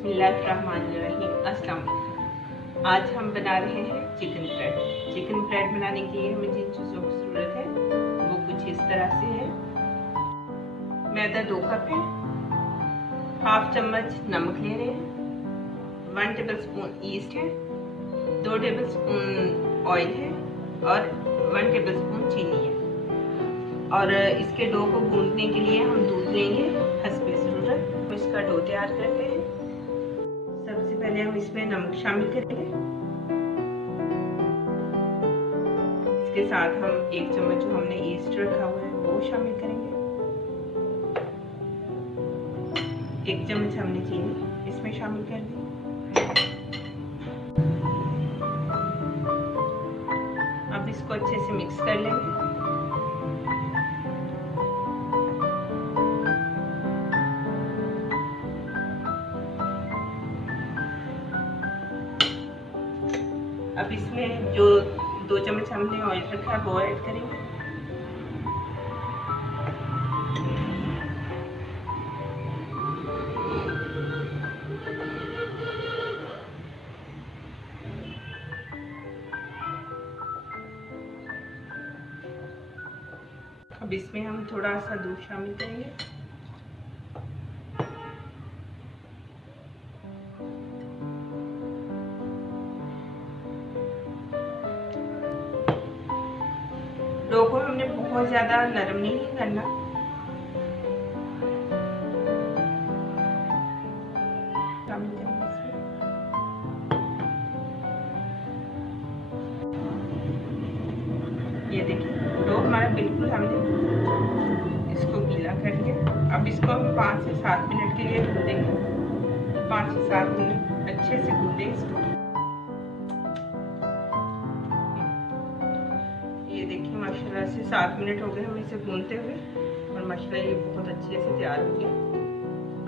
बिस्मिल्लाहिर्रहमानिर्रहीम। अस्सलाम वालेकुम। आज हम बना रहे हैं चिकन फ्राइड। चिकन फ्राइड बनाने के लिए हमें जिन चीज़ों की ज़रूरत है वो कुछ इस तरह से है। मैदा 2 कप है, हाफ चम्मच नमक ले रहे हैं, 1 टेबलस्पून ईस्ट है, 2 टेबलस्पून ऑयल है और 1 टेबलस्पून चीनी है। और इसके डो को गूंदने के लिए हम दूध लेंगे हस्बे ज़रूरत। तो इसका डो तैयार करते हैं। सबसे पहले हम इसमें नमक शामिल करेंगे। इसके साथ हम 1 चम्मच जो हमने ईस्ट रखा हुआ है वो शामिल करेंगे। 1 चम्मच हमने चीनी इसमें शामिल कर दी। अब इसको अच्छे से मिक्स कर लेंगे। अब इसमें जो 2 चम्मच हमने ऑयल रखा है वो ऐड करेंगे। अब इसमें हम थोड़ा सा दूध शामिल करेंगे। डो को हमने बहुत ज्यादा नरम नहीं करना। ये देखिए डो हमारा बिल्कुल हमने इसको गीला कर लिया। अब इसको हम 5 से 7 मिनट के लिए गूंदेंगे। 5 से 7 मिनट अच्छे से गूंदे इसको। ये देखिए माशाल्लाह से 7 मिनट हो गए हमें इसे गूंदते हुए और माशाल्लाह ये बहुत अच्छे से तैयार हो गया।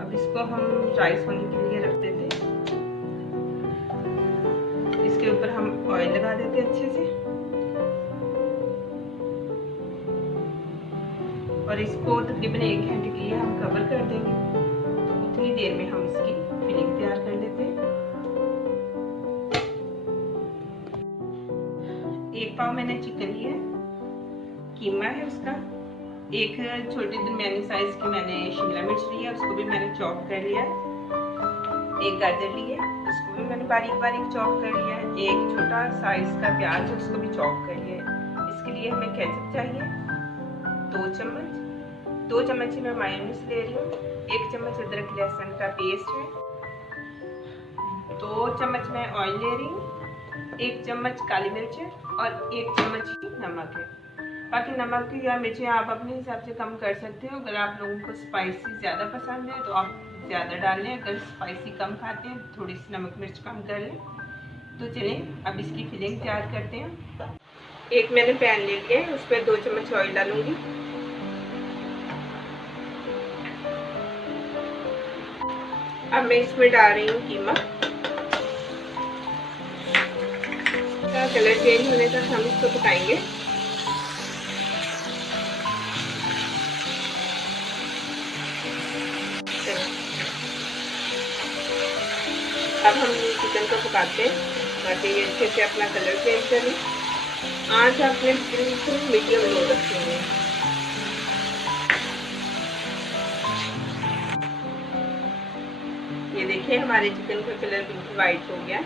अब इसको हम राइस होने के लिए रख देते हैं। इसके ऊपर हम ऑयल लगा देते हैं अच्छे से और इसको तकरीबन 1 घंटे के लिए हम कवर कर देंगे। तो उतनी देर में हम इसकी फिलिंग तैयार कर लेते हैं। 1 पाव मैंने चिकन लिया, कीमा है उसका, 1 छोटी दरमियानी साइज की मैंने शिमला मिर्च ली है, उसको भी मैंने चॉप कर लिया है। 1 गाजर ली है, उसको भी मैंने बारीक बारीक चॉप कर लिया है। 1 छोटा साइज का प्याज है, उसको भी चॉप कर लिया है। इसके लिए हमें केचप चाहिए 2 चम्मच। 2 चम्मच ही मैं मायोनीज ले रही हूँ। 1 चम्मच अदरक लहसुन का पेस्ट है। 2 चम्मच मैं ऑयल ले रही हूँ। 1 चम्मच काली मिर्च है और 1 चम्मच ही नमक है। बाकी नमक या मिर्चें आप अपने हिसाब से कम कर सकते हो। अगर आप लोगों को स्पाइसी ज़्यादा पसंद है तो आप ज़्यादा डाल लें। अगर स्पाइसी कम खाते हैं थोड़ी सी नमक मिर्च कम कर लें। तो चलें अब इसकी फिलिंग तैयार करते हैं। 1 मैंने पैन ले लिया है, उस पर 2 चम्मच ऑयल डालूंगी। अब मैं इसमें डाल रही हूँ कीमा। कलर चेंज होने तक हम इसको पकाएंगे। अब हम चिकन को पकाते हैं ताकि ये अच्छे से अपना कलर चेंज करें। आँच आपने बिल्कुल मीडियम लो रखनी है। ये देखिए हमारे चिकन का कलर बिल्कुल वाइट हो गया।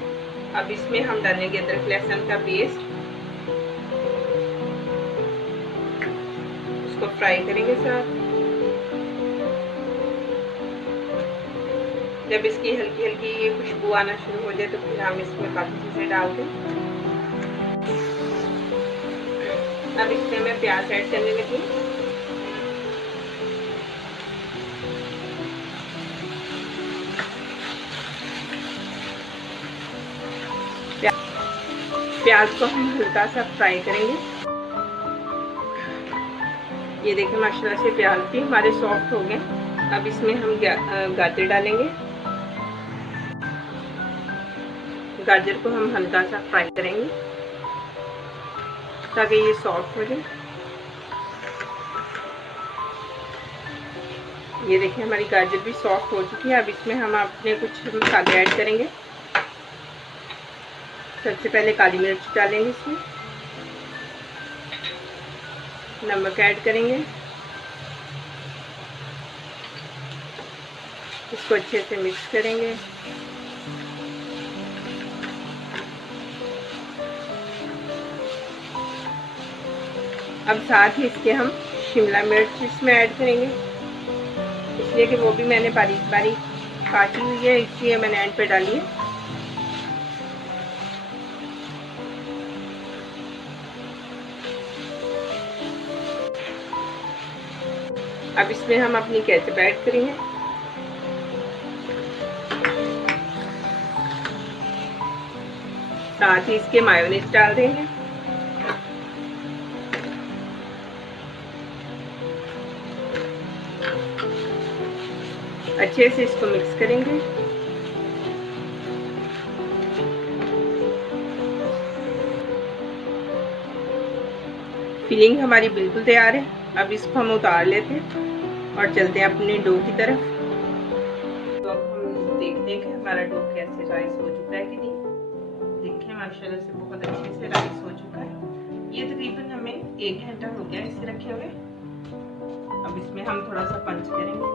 अब इसमें हम डालेंगे अदरक लहसुन का पेस्ट। उसको फ्राई करेंगे साथ। जब इसकी हल्की हल्की खुशबू आना शुरू हो जाए तो फिर हम इसमें बाकी चीज़ें डाल दें। अब इसमें मैं प्याज ऐड करने लगी। प्याज को हम हल्का सा फ्राई करेंगे। ये देखिए माशाल्लाह से प्याज भी हमारे सॉफ्ट हो गए। अब इसमें हम गाजर डालेंगे। गाजर को हम हल्का सा फ्राई करेंगे ताकि ये सॉफ्ट हो जाए। ये देखिए हमारी गाजर भी सॉफ्ट हो चुकी है। अब इसमें हम अपने कुछ मसाले ऐड करेंगे। सबसे पहले काली मिर्च डालेंगे, इसमें नमक ऐड करेंगे, इसको अच्छे से मिक्स करेंगे। अब साथ ही इसके हम शिमला मिर्च इसमें ऐड करेंगे, इसलिए कि वो भी मैंने बारीक बारीक काटी हुई है, इसलिए मैंने एंड पे डाली है। अब इसमें हम अपनी केचप ऐड करेंगे। साथ ही इसके मायोनीज डाल देंगे। अच्छे से इसको मिक्स करेंगे। फिलिंग हमारी बिल्कुल तैयार है। अब इसको हम उतार लेते हैं और चलते हैं अपने डो की तरफ। तो अब हम देखते हैं कि हमारा डो कैसे राइस हो चुका है कि नहीं। देखिए माशाल्लाह से बहुत अच्छे से राइस हो चुका है। ये तकरीबन हमें 1 घंटा हो गया इसे रखे हुए। अब इसमें हम थोड़ा सा पंच करेंगे।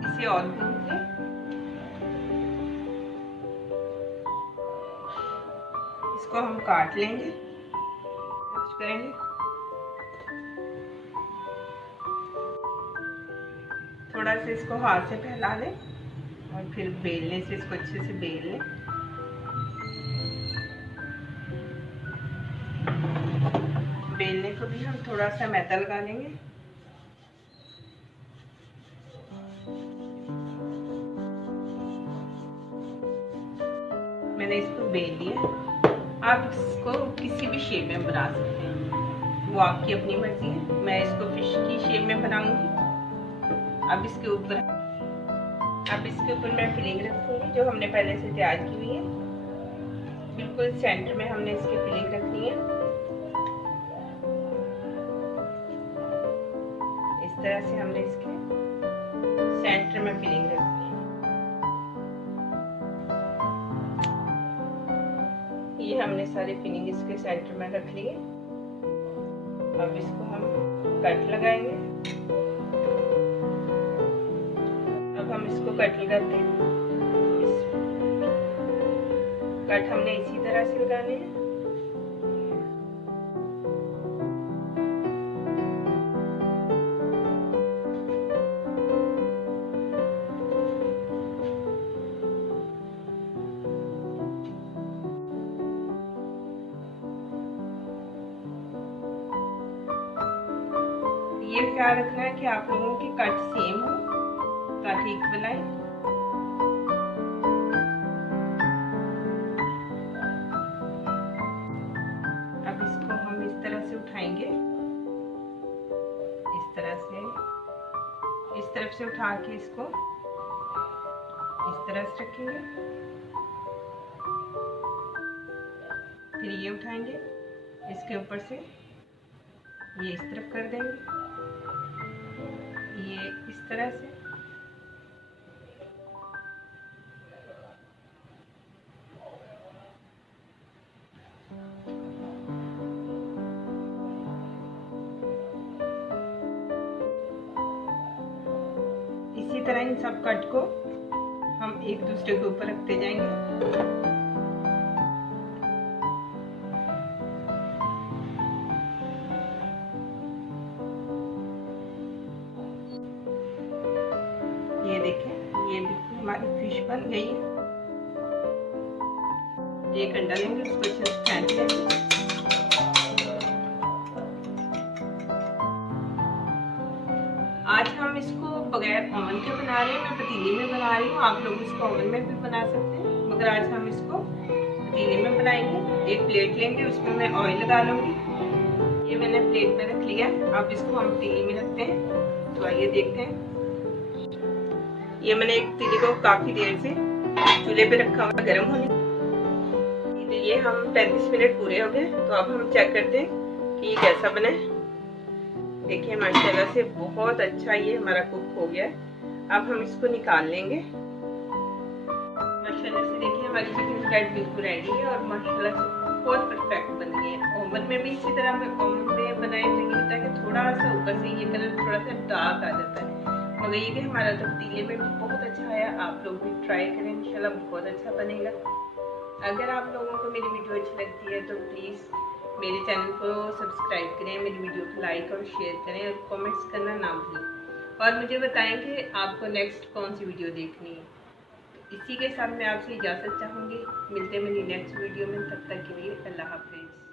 इसे और भूनेंगे। इसको हम काट लेंगे, करेंगे। थोड़ा सा इसको हाथ से फैला लें और फिर बेलने से इसको अच्छे से बेल लें। बेलने को भी हम थोड़ा सा मैदा लगा लेंगे। मैंने इसको बेल लिया। आप इसको किसी भी शेप में बना सकते हैं, वो आपकी अपनी मर्जी है। मैं इसको फिश की शेप में बनाऊंगी। अब इसके ऊपर मैं फिलिंग रखूंगी जो हमने पहले से तैयार की हुई है। बिल्कुल सेंटर में हमने इसकी फिलिंग रखनी है। इस तरह से हमने इसके सेंटर में फिलिंग रखनी है। ये हमने सारी फिलिंग इसके सेंटर में रख ली है। अब इसको हम कट लगाएंगे। अब हम इसको कट लगाते हैं। कट हमने इसी तरह से लगाने हैं। ये ख्याल रखना है कि आप लोगों की कट सेम हो ताकि इक्वल आए। अब इसको हम इस तरह से उठाएंगे, इस तरफ से उठा के इसको इस तरह से रखेंगे। फिर ये उठाएंगे, इसके ऊपर से ये इस तरफ कर देंगे, ये इस तरह से। इसी तरह इन सब कट को हम एक दूसरे के ऊपर रखते जाएंगे। ये देखें, ये बिल्कुल हमारी फिश बन गई है। एक अंडा लेंगे, उसको अच्छे से फेंट लेंगे। आज हम इसको बगैर ओवन के बना रहे हैं। मैं पतीली में बना रही हूँ, आप लोग इसको ओवन में भी बना सकते हैं, मगर आज हम इसको पतीली में बनाएंगे। एक प्लेट लेंगे, उसमें मैं ऑयल लगा लूँगी। ये मैंने प्लेट में रख लिया। अब इसको हम पतीली में रखते हैं। तो आइए देखते हैं। ये मैंने एक पतीली को काफी देर से चूल्हे पे रखा हुआ गर्म होने। ये हम 35 मिनट पूरे हो गए, तो अब हम चेक करते हैं कि ये कैसा बना है। देखिए माशाल्लाह से बहुत अच्छा ये हमारा कुक हो गया है। अब हम इसको निकाल लेंगे। माशाल्लाह से देखिए हमारी चिकन फ्राइड बिल्कुल रेडी है और माशाल्लाह से बहुत परफेक्ट बन गई है। ओवन में भी इसी तरह मैं ओवन में बनाए तो ये होता है कि थोड़ा सा ऊपर से ये कलर थोड़ा सा डार्क आ जाता है, मगर ये कि हमारा तो पतीले में भी बहुत अच्छा आया। आप लोग भी ट्राई करें, इंशाल्लाह बहुत अच्छा बनेगा। अगर आप लोगों को मेरी वीडियो अच्छी लगती है तो प्लीज़ मेरे चैनल को सब्सक्राइब करें, मेरी वीडियो को लाइक और शेयर करें और कमेंट्स करना ना भूलें और मुझे बताएं कि आपको नेक्स्ट कौन सी वीडियो देखनी है। इसी के साथ मैं आपसे इजाज़त चाहूँगी। मिलते हैं मेरी नेक्स्ट वीडियो में, तब तक के लिए अल्लाह हाफिज़।